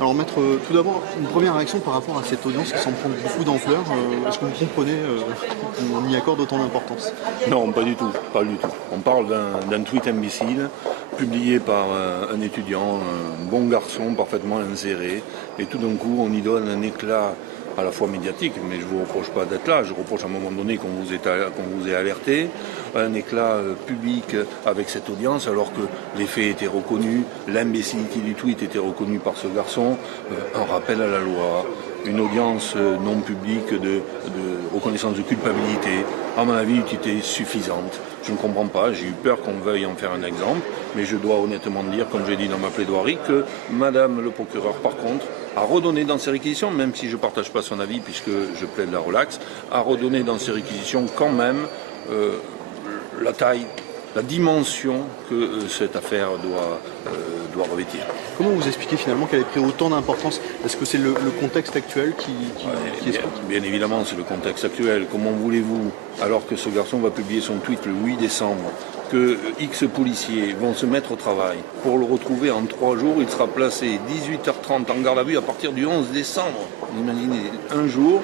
Alors maître, tout d'abord, une première réaction par rapport à cette audience qui semble prendre beaucoup d'ampleur. Est-ce que vous comprenez qu'on y accorde autant d'importance? Non, pas du tout, pas du tout. On parle d'un tweet imbécile publié par un étudiant, un bon garçon parfaitement inséré, et tout d'un coup on y donne un éclat à la fois médiatique, mais je ne vous reproche pas d'être là, je reproche à un moment donné qu'on vous ait alerté, un éclat public avec cette audience alors que les faits étaient reconnus, l'imbécilité du tweet était reconnue par ce garçon, un rappel à la loi, une audience non publique de reconnaissance de culpabilité, à mon avis, était suffisante. Je ne comprends pas, j'ai eu peur qu'on veuille en faire un exemple, mais je dois honnêtement dire, comme j'ai dit dans ma plaidoirie, que Madame le procureur, par contre, a redonné dans ses réquisitions, même si je ne partage pas son avis puisque je plaide la relaxe, a redonné dans ses réquisitions quand même la taille, la dimension que cette affaire doit revêtir. Comment vous expliquez finalement qu'elle ait pris autant d'importance? Est-ce que c'est le contexte actuel qui explique? Bien évidemment, c'est le contexte actuel. Comment voulez-vous, alors que ce garçon va publier son tweet le 8 décembre, que X policiers vont se mettre au travail pour le retrouver en 3 jours, il sera placé 18h30 en garde à vue à partir du 11 décembre. Vous imaginez, un jour,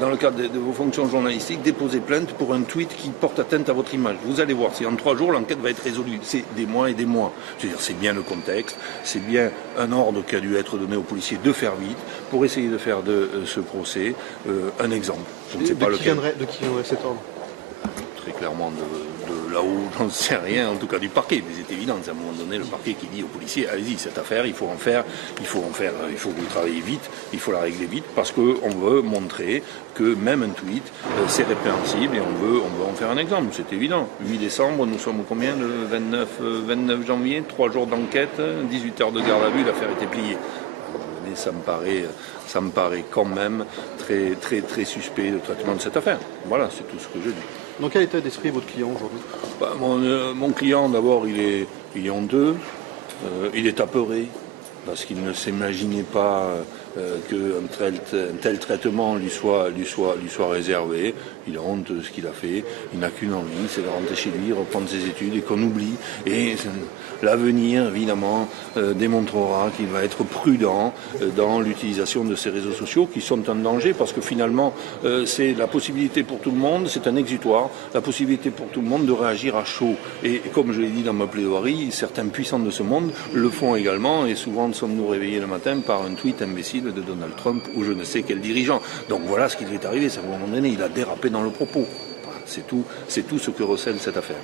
dans le cadre de vos fonctions journalistiques, déposer plainte pour un tweet qui porte atteinte à votre image. Vous allez voir, si en 3 jours, l'enquête va être résolue. C'est des mois et des mois. Je veux dire, c'est bien le contexte, c'est bien un ordre qui a dû être donné aux policiers de faire vite pour essayer de faire de ce procès un exemple. Je ne sais pas lequel. De qui viendrait cet ordre? Très clairement de là-haut, j'en sais rien, en tout cas du parquet, mais c'est évident, c'est à un moment donné le parquet qui dit aux policiers, allez-y, cette affaire, il faut que vous travaillez vite, il faut la régler vite, parce qu'on veut montrer que même un tweet, c'est répréhensible et on veut en faire un exemple, c'est évident. 8 décembre, nous sommes combien, le 29 janvier, 3 jours d'enquête, 18 heures de garde à vue, l'affaire était pliée. Mais ça me paraît quand même très, très, très suspect le traitement de cette affaire. Voilà, c'est tout ce que je dis. Dans quel état d'esprit est votre client aujourd'hui? Mon client, d'abord, il est honteux, il est apeuré, parce qu'il ne s'imaginait pas qu'un tel traitement lui soit réservé. Il a honte de ce qu'il a fait. Il n'a qu'une envie, c'est de rentrer chez lui, reprendre ses études et qu'on oublie. Et l'avenir, évidemment, démontrera qu'il va être prudent dans l'utilisation de ces réseaux sociaux qui sont un danger parce que finalement, c'est la possibilité pour tout le monde, c'est un exutoire, la possibilité pour tout le monde de réagir à chaud. Et comme je l'ai dit dans ma plaidoirie, certains puissants de ce monde le font également et souvent sommes-nous réveillés le matin par un tweet imbécile de Donald Trump ou je ne sais quel dirigeant. Donc voilà ce qui lui est arrivé, c'est qu'à un moment donné, il a dérapé dans le propos. C'est tout ce que recèle cette affaire.